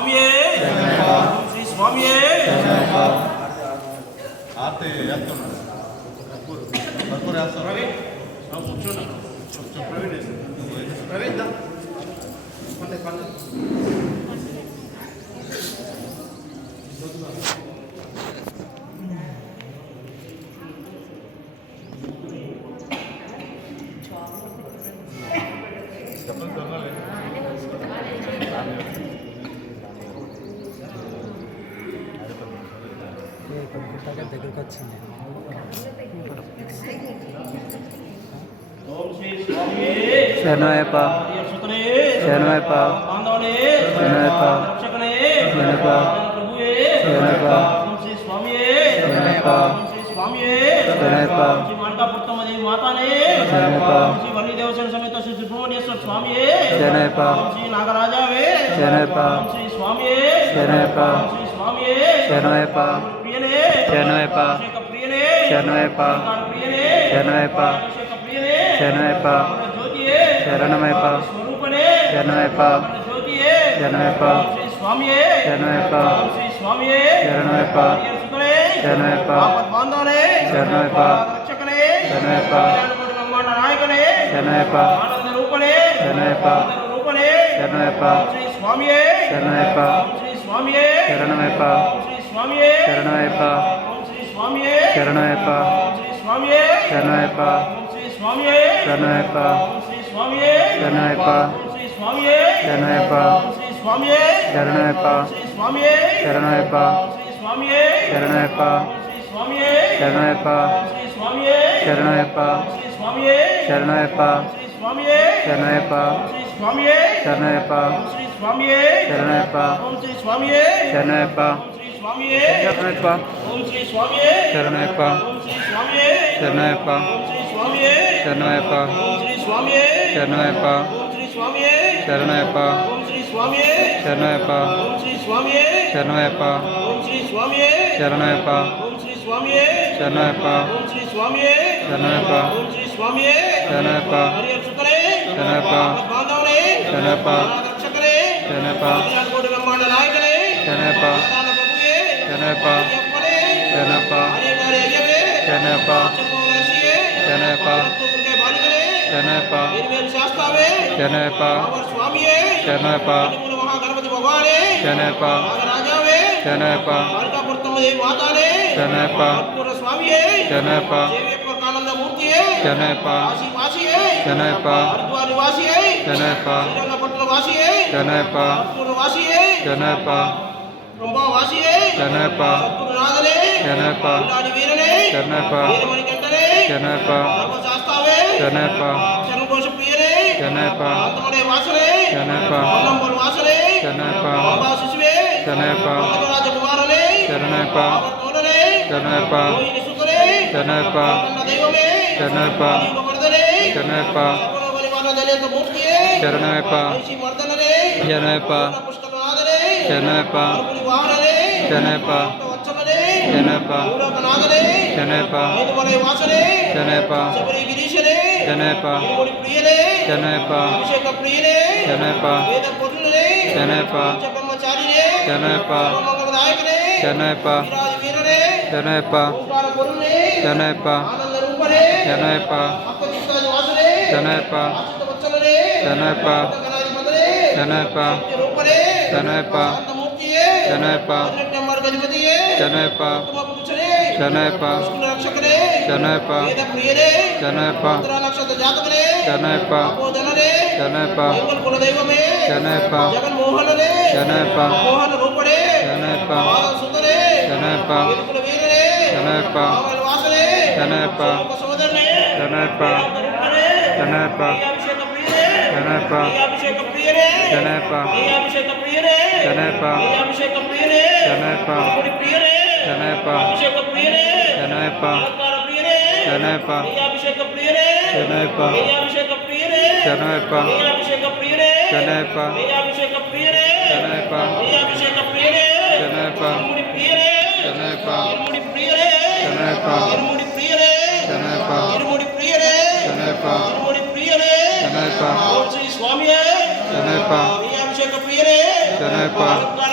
స్వామియే శ్రీ స్వామియే ఆర్తి వేస్తున్నాడు భర్పూర్ వేస్తాం కూర్చోండి ప్రవీణ్ దగ్గరికి వచ్చింది. ఓం శ్రీ స్వామియే శరణయ్యప్ప సుతనే శరణయ్యప్ప బాంధవనే శరణయ్యప్ప రక్షకనే శరణయ్యప్ప ప్రభువే శరణయ్యప్ప ఓం శ్రీ స్వామియే శరణయ్యప్ప ఓం శ్రీ స్వామియే శరణయ్యప్ప శ్రీ మానకాపుత్తమదేవి మాతానే శరణయ్యప్ప శ్రీ వల్లి దేవసేన సమేత శ్రీ సుబ్రహ్మణ్యేశ్వర స్వామియే శరణయ్యప్ప ఓం శ్రీ నాగరాజావే శరణయ్యప్ప ఓం శ్రీ స్వామియే శరణయ్యప్ప ఓం శ్రీ స్వామియే శరణయ్యప్ప ప్రియనే శరణయ్యప్ప అభిషేక ప్రియనే శరణయ్యప్ప ప్రియనే శరణయ్యప్ప అభిషేక ప్రియనే శరణయ్యప్ప జ్యోతియే శరణమయ్యప్ప స్వరూపనే శరణయ్యప్ప జ్యోతియే శరణయ్యప్ప శ్రీ స్వామియే శరణయ్యప్ప శ్రీ స్వామియే శరణయ్యప్ప సుతనే శరణయ్యప్ప బాంధవనే శరణయ్యప్ప రక్షకనే శరణయ్యప్ప బ్రహ్మాండ నాయకనే శరణయ్యప్ప ఆనంద రూపనే శరణయ్యప్ప రూపనే శరణయ్యప్ప శ్రీ స్వామియే శరణయ్యప్ప శ్రీ స్వామియే శరణమయ్యప్ప శ్రీ స్వామియే శరణయ్యప్ప శ్రీ స్వామియే శరణయ్యప్ప శ్రీ స్వామియే శరణయ్యప్ప శ్రీ స్వామియే శరణయ్యప్ప శ్రీ స్వామియే శరణయ్యప్ప శ్రీ స్వామియే శరణయ్యప్ప శ్రీ స్వామియే శరణయ్యప్ప శ్రీ స్వామియే శరణయ్యప్ప శ్రీ స్వామియే శరణయ్యప్ప శ్రీ స్వామియే శరణయ్యప్ప శ్రీ స్వామియే శరణయ్యప్ప శ్రీ స్వామియే శరణయ్యప్ప శ్రీ స్వామియే శరణయ్యప్ప శ్రీ స్వామియే శరణయ్యప్ప శ్రీ స్వామియే శరణయ్యప్ప ఓం శ్రీ స్వామియే శరణయ్యప్ప శ్రీ స్వామియే శరణయ్యప్ప ఓం శ్రీ స్వామియే శరణయ్యప్ప ఓం శ్రీ స్వామియే శరణయ్యప్ప ఓం శ్రీ స్వామియే శరణయ్యప్ప ఓం శ్రీ స్వామియే శరణయ్యప్ప ఓం శ్రీ స్వామియే శరణయ్యప్ప ఓం శ్రీ స్వామియే శరణయ్యప్ప ఓం శ్రీ స్వామియే శరణయ్యప్ప ఓం శ్రీ స్వామియే శరణయ్యప్ప ఓం శ్రీ స్వామియే శరణయ్యప్ప ఓం శ్రీ స్వామియే శరణయ్యప్ప ఓం శ్రీ స్వామియే శరణయ్యప్ప హరియర్ సుతరే శరణయ్యప్ప బాంధవనే శరణయ్యప్ప రక్షకనే శరణయ్యప్ప కోటి బ్రహ్మాండ నాయకనే శరణయ్యప్ప ప్రధాన ప్రభువే శరణయ్యప్ప అయ్యప్పనే శరణయ్యప్ప హరే హరే అయ్యవే శరణయ్యప్ప చక్రవర్తియే శరణయ్యప్ప తత్వకుంటే బాలికనే శరణయ్యప్ప వేరు శాస్త్రావే శరణయ్యప్ప అవర్ స్వామియే శరణయ్యప్ప తిరుమల మహాగణపతి భగవానే శరణయ్యప్ప నాగరాజావే శరణయ్యప్ప బాలికాపురత్తమదేవి మాతానే శరణయ్యప్ప కర్పూర స్వామియే శరణయ్యప్ప దేవ్యపూర్కానందమూర్తియే శరణయ్యప్ప కాశీ వాసియే శరణయ్యప్ప హరిద్వారి వాసియే శరణయ్యప్ప శ్రీరంగపట్ల వాసియే శరణయ్యప్ప కర్పూర వాసియే శరణయ్యప్ప బ్రహ్మ వాసియే శరణయ్యప్ప సద్గురునాథనే శరణయ్యప్ప ఇలాంటి వీరనే శరణయ్యప్ప వీరమణికంఠనే శరణయ్యప్ప ధర్మశాస్త్రావే శరణయ్యప్ప శరణఘోష ప్రియనే శరణయ్యప్ప ఆత్మడే వాసనే శరణయ్యప్ప అన్నంబల్ వాసనే శరణయ్యప్ప బాబా శిశువే శరణయ్యప్ప రాజకుమారనే శరణయ్యప్ప ఆవర్తోలనే శరణయ్యప్ప మోహిని సుతనే శరణయ్యప్ప కన్న దైవమే శరణయ్యప్ప దీపవర్ధనే శరణయ్యప్ప సర్వలోకనివాస దళిత మూర్తియే శరణయ్యప్ప మహిషి మర్దననే శరణయ్యప్ప పుష్కరనాథనే శరణయ్యప్ప అరుపుని వాహననే శరణయ్యప్ప వత్సలనే శరణయ్యప్ప మూడకనాథనే శరణయ్యప్ప ఐదుమలై వాసనే శరణయ్యప్ప శబరి గిరీశనే శరణయ్యప్ప ఇరుముడి ప్రియనే శరణయ్యప్ప అభిషేక ప్రియనే శరణయ్యప్ప వేద పొరులనే శరణయ్యప్ప పంచబ్రహ్మచారినే శరణయ్యప్ప సర్వమంగళ నాయకనే శరణయ్యప్ప వీరాది వీరనే శరణయ్యప్ప ఓంకార పొరులనే శరణయ్యప్ప ఆనంద రూపనే శరణయ్యప్ప అప్పచిత్తాది వాసనే శరణయ్యప్ప ఆశ్రిత వత్సలనే శరణయ్యప్ప గణాధిపతనే శరణయ్యప్ప రూపనే శరణయ్యప్ప శాంతమూర్తియే శరణయ్యప్ప పదినెట్టమ్మడి గణపతియే శరణయ్యప్ప ఉత్తమపురుషనే శరణయ్యప్ప విష్ణు రక్షకనే శరణయ్యప్ప వేద ప్రియనే శరణయ్యప్ప ఉత్తర నక్షత్ర జాతకనే శరణయ్యప్ప అపోదననే శరణయ్యప్ప దేవల్ కులదైవమే శరణయ్యప్ప జగన్మోహననే శరణయ్యప్ప మోహన రూపడే శరణయ్యప్ప పాదం సుతనే శరణయ్యప్ప వీరుకుల వీరనే శరణయ్యప్ప పావన వాసనే శరణయ్యప్ప రూప సోదరనే శరణయ్యప్ప రూపనే శరణయ్యప్ప అభిషేక ప్రియనే శరణయ్యప్ప అభిషేక ప్రియనే శరణయ్యప్ప అభిషేక ప్రియనే శరణయ్యప్ప అభిషేక ప్రియనే శరణయ్యప్ప అరుపుడి ప్రియనే శరణయ్యప్ప అభిషేక ప్రియనే శరణయ్యప్ప అలంకార ప్రియనే శరణయ్యప్ప అభిషేక ప్రియనే శరణయ్యప్ప అభిషేక ప్రియనే శరణయ్యప్ప అభిషేక ప్రియనే శరణయ్యప్ప అభిషేక ప్రియనే శరణయ్యప్ప అభిషేక ప్రియనే శరణయ్యప్ప ఇరుముడి ప్రియనే శరణయ్యప్ప ఇరుముడి ప్రియనే శరణయ్యప్ప ఇరుముడి ప్రియనే శరణయ్యప్ప ఇరుముడి ప్రియనే శరణయ్యప్ప ఇరుముడి ప్రియనే శరణయ్యప్ప ఓం శ్రీ స్వామియే శరణయ్యప్ప అభిషేక ప్రియనే శరణయ్యప్ప అలంకార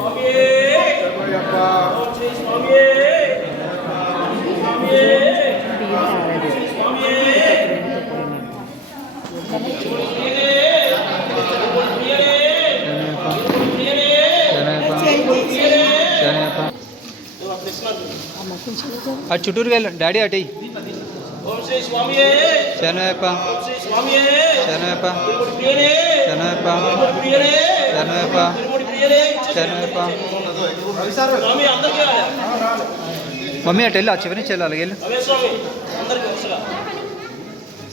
స్వామియే శరణయ్యప్ప ఓం శ్రీ స్వామియే స్వామియే స్వామియే అటు చుట్టూరుకి వెళ్ళండి డాడీ అటు ఓం శ్రీ స్వామియే శరణయ్యప్ప ఓం శ్రీ స్వామియే శరణయ్యప్ప తిరుముడి ప్రియనే శరణయ్యప్ప తిరుముడి ప్రియనే శరణయ్యప్ప తిరుముడి ప్రియనే శరణయ్యప్ప స్వామి అందరికీ మమ్మీ అటు వెళ్ళి ఆ చివరి నుంచి వెళ్ళాలి వెళ్ళు అవే స్వామి అందరికీ వరుసగా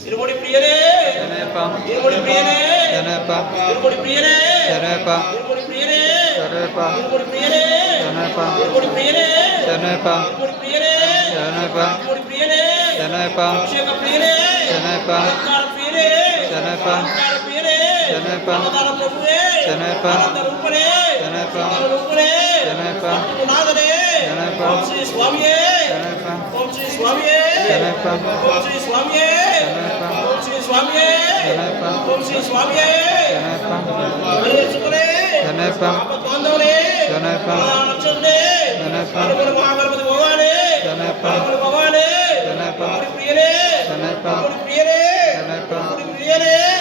తిరుముడి ప్రియనే శరణయ్యప్ప తిరుముడి ప్రియనే శరణయ్యప్ప తిరుముడి ప్రియనే శరణయ్యప్ప తిరుముడి ప్రియనే శరణయ్యప్ప తిరుముడి ప్రియనే శరణయ్యప్ప తిరుముడి ప్రియనే శరణయ్యప్ప తిరుముడి ప్రియనే శరణయ్యప్ప తిరుముడి ప్రియనే శరణయ్యప్ప అభిషేక ప్రియనే శరణయ్యప్ప అలంకార ప్రియనే శరణయ్యప్ప అలంకార ప్రియనే శరణయ్యప్ప అన్నదాన ప్రభువే శరణయ్యప్ప ఆనంద రూపనే శరణయ్యప్ప ఆనంద రూపనే శరణయ్యప్ప నాదనే శరణయ్యప్ప ఓం శ్రీ స్వామియే శరణయ్యప్ప ఓం శ్రీ స్వామియే శరణయ్యప్ప ఓం శ్రీ స్వామియే శరణయ్యప్ప ఓం శ్రీ స్వామియే శరణయ్యప్ప ఓం శ్రీ స్వామియే శరణయ్యప్ప హరిహర్షకులే శరణయ్యప్ప ఆపద్బాంధవులే శరణయ్యప్ప నక్షత్రుడే శరణయ్యప్ప అనుగుణ మహాగణపతి భగవానే శరణయ్యప్ప అనుగుణ భగవానే శరణయ్యప్ప గుడి ప్రియనే శరణయ్యప్ప గుడి ప్రియనే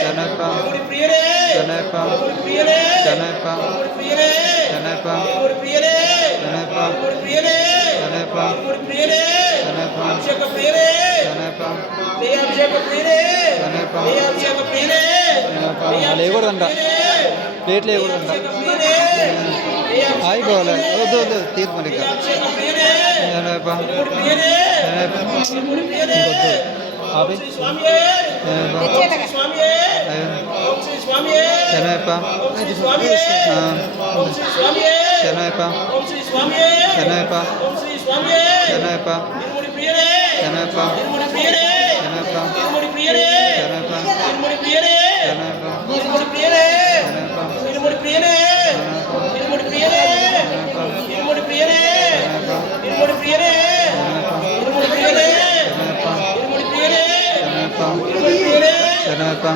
శరణయ్యప్ప గుడి ప్రియనే శరణయ్యప్ప గుడి ప్రియనే శరణయ్యప్ప గుడి ప్రియనే శరణయ్యప్ప గుడి ప్రియనే శరణయ్యప్ప గుడి ప్రియనే శరణయ్యప్ప గుడి ప్రియనే శరణయ్యప్ప గుడి ప్రియనే శరణయ్యప్ప అభిషేక ప్రియనే శరణయ్యప్ప నీ అభిషేక ప్రియనే శరణయ్యప్ప నీ అభిషేక ప్రియనే శరణయ్యప్ప వాళ్ళు వేయకూడదంట ప్లేట్లు వేయకూడదంట ప్రియనే నీ ఆగిపోవాలి వద్దు వద్దు తీర్పు మరి ఇక అభిషేక ప్రియనే శరణయ్యప్ప గుడి ప్రియనే శరణయ్యప్ప గుడి ప్రియనే వద్దు ఆపి శ్రీ స్వామియే శరణయ్యప్ప శ్రీ స్వామియే ఓం శ్రీ స్వామియే శరణయ్యప్ప ఓం శ్రీ స్వామియే ఓం శ్రీ స్వామియే శరణయ్యప్ప ఓం శ్రీ స్వామియే శరణయ్యప్ప ఓం శ్రీ స్వామియే శరణయ్యప్ప తిరుముడి ప్రియనే శరణయ్యప్ప తిరుముడి ప్రియనే శరణయ్యప్ప తిరుముడి ప్రియనే శరణయ్యప్ప తిరుముడి ప్రియనే శరణయ్యప్ప తిరుముడి ప్రియనే శరణయ్యప్ప తిరుముడి ప్రియనే తిరుముడి ప్రియనే తిరుముడి ప్రియనే తిరుముడి ప్రియనే తిరుముడి ప్రియనే శరణయ్యప్ప తిరుముడి ప్రియనే శరణయ్యప్ప తిరుముడి ప్రియనే శరణయ్యప్ప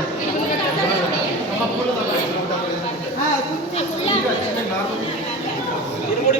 తిరుముడి